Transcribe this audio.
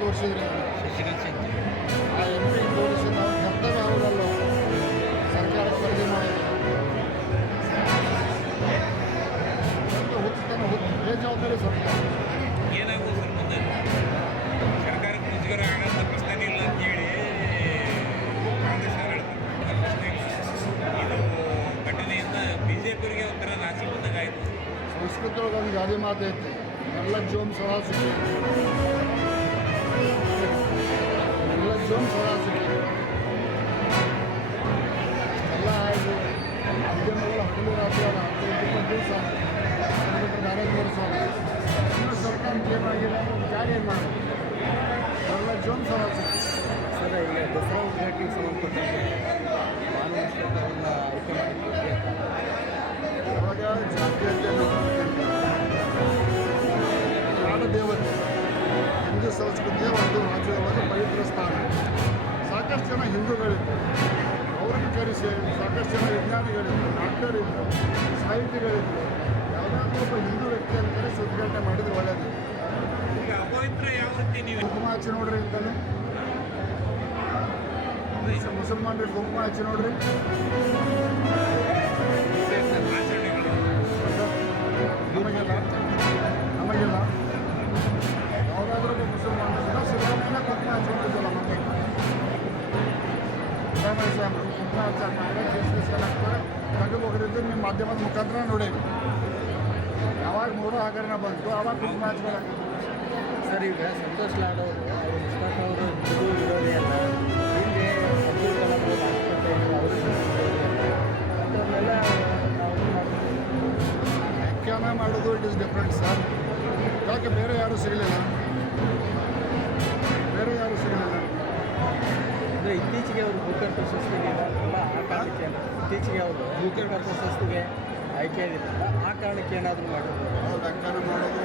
ತೋರಿಸಿದ್ರೆ ಶಶಿಕಾಂತ್ ಶೆಟ್ಟಿ ಆ M P ತೋರಿಸಿ ನಾವು ಕರ್ತವ್ಯ ಹೌದಲ್ಲ ಸರ್ಕಾರ ಸ್ಪರ್ಧೆ ಮಾಡಿ ಹುಚ್ಚುತ್ತಾನೆ ಬೇಜವಾಬ್ದಾರಿ ಸರ್ಕಾರ. ಏನಾಗ್ಬೋದು ಸರ್ ಮುಂದೆ ಸರ್ಕಾರಕ್ಕೆ ಮುಜುಗರ ಆಗೋಂಥ ಪ್ರಶ್ನೆ ಇಲ್ಲ ಅಂತೇಳಿ ಕಾಂಗ್ರೆಸ್ ಅವರು ಹೇಳ್ತಾರೆ. ಪ್ರಶ್ನೆ ಇಲ್ಲ. ಇದು ಘಟನೆಯಿಂದ BJPಯವರಿಗೆ ಒಂಥರ ನಾಚಿ ಬಂದಾಗಾಯಿತು. ಸಂಸ್ಕೃತದೊಳಗೆ ಒಂದು ಗಾದೆ ಮಾತು ಐತಿ, ಎಲ್ಲ ಜೋಮ್ ಸದಾ ಸುಖಿ, ಎಲ್ಲ ಜೋಮ್ ಸದಾ ಸುಖಿ. ಎಲ್ಲ ಆಯಿತು ಮಾಧ್ಯಮಗಳು ಹಗಲು ರಾತ್ರಿ ಅಲ್ಲ 20 ದಿವಸ ಧಾರೆ ತೋರಿಸೋದು. ಇನ್ನು ಸರ್ಕಾರ ಏನಾಗಿಲ್ಲ ಜಾರಿ ಏನು ಮಾಡೋದು, ಎಲ್ಲ ಜೋಮ್ ಸದಾ ಸುಖಿ. ಸರ್, ಈಗ ದಸರಾ ಉದ್ಘಾಟನೆಗೆ ಸಂಬಂಧಪಟ್ಟಂತೆ ಮಾನವ ಆಯ್ಕೆ ಮಾಡಿಕೊಳ್ಳಿ ಅವಾಗ ಜಾತೀಯತೆಯನ್ನು ನಾಡದೇವತೆ ಹಿಂದೂ ಸಂಸ್ಕೃತಿಯ ಒಂದು ರಾಜ್ಯದೊಳಗೆ ಪವಿತ್ರ ಸ್ಥಾನ. ಸಾಕಷ್ಟು ಜನ ಹಿಂದೂಗಳಿದ್ರು, ಅವ್ರನ್ನ ಕರೆಸಿ ಸಾಕಷ್ಟು ಜನ ವಿಜ್ಞಾನಿಗಳಿದ್ರು, ಡಾಕ್ಟರಿದ್ರು, ಸಾಹಿತಿಗಳಿದ್ರು. ಯಾವುದಾದ್ರೂ ಒಬ್ಬ ಹಿಂದೂ ವ್ಯಕ್ತಿಯನ್ನು ಕರೆಸಿ ಉದ್ಘಾಟನೆ ಮಾಡಿದ್ರೆ ಒಳ್ಳೆಯದು. ಈಗ ಅಪವಿತ್ರ ಯಾವ ರೀತಿ ನೀವು ಕುಂಕುಮ ಹಚ್ಚಿ ನೋಡ್ರಿ ಅಂತಾನೆ, ಮುಸಲ್ಮಾನರಿಗೆ ಕುಂಕುಮ ಹಚ್ಚಿ ನೋಡ್ರಿ. ಆಚರಣೆಗಳು ನಮಗೆಲ್ಲ ಯಾವುದಾದ್ರೂ ಒಬ್ಬ ಮುಸಲ್ಮಾನರಿಂದ ಶ್ರೀರಾಮನ ಕುಂಕುಮ ಹಚ್ಕೊಂಡಿದ್ದಲ್ಲ ಮತ್ತೆ ಸಾಂಬ್ರು ಕುಂಕುಮ ಹಚ್ಚಾಕ್ತಾರೆ, ಕೇಸ್ಕಲಾಗ್ತಾರೆ, ತಗದು ಹೋಗಿದ್ದು ನಿಮ್ಮ ಮಾಧ್ಯಮದ ಮುಖಾಂತರ ನೋಡಿ. ಯಾವಾಗ ಮೂಡೋ ಹಗರಣ ಬಂತು ಆವಾಗ ಕುಂಕುಮ ಹಚ್ಕೊಳಕ್ಕೆ. ಸರ್, ಈಗ ಸಂತೋಷ್ ಲಾಡ್ ಅವರು ಮುಸ್ತಾಕ್ ಅವರು ಹಿಂದೂ ವಿರೋಧಿ ಅಲ್ಲ, ಹಿಂದೆ ಅಬ್ದುಲ್ ಕಲಾಂ ಅವರು ಅಂಥವ್ರನ್ನೆಲ್ಲ ವ್ಯಾಖ್ಯಾನ ಮಾಡೋದು ಇಟ್ ಇಸ್ ಡಿಫ್ರೆಂಟ್ ಸರ್. ಯಾಕೆ ಬೇರೆ ಯಾರೂ ಸಿಗಲಿಲ್ಲ, ಅಂದರೆ ಇತ್ತೀಚೆಗೆ ಅವರು ಬೂಕರ್ ಪ್ರಶಸ್ತಿಗೆ ಇದಾರಲ್ಲ, ಆ ಕಾರಣಕ್ಕೆ ಇತ್ತೀಚೆಗೆ ಅವರು ಬೂಕರ್ ಪ್ರಶಸ್ತಿಗೆ ಆಯ್ಕೆ ಆಗಿದ್ದಲ್ಲ, ಆ ಕಾರಣಕ್ಕೆ ಏನಾದರೂ ಮಾಡಿದ್ರು. ವ್ಯಾಖ್ಯಾನ ಮಾಡೋದು